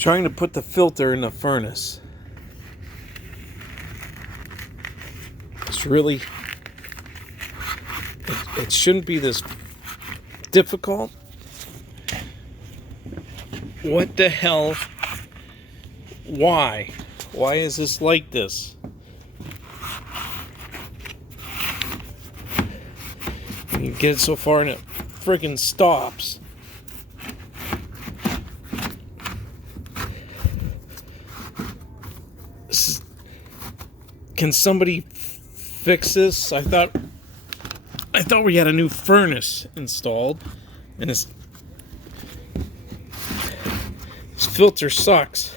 Trying to put the filter in the furnace. It's really... It shouldn't be this difficult. What the hell? Why? Why is this like this? You get it so far and it friggin' stops. Can somebody fix this? I thought we had a new furnace installed, and this filter sucks.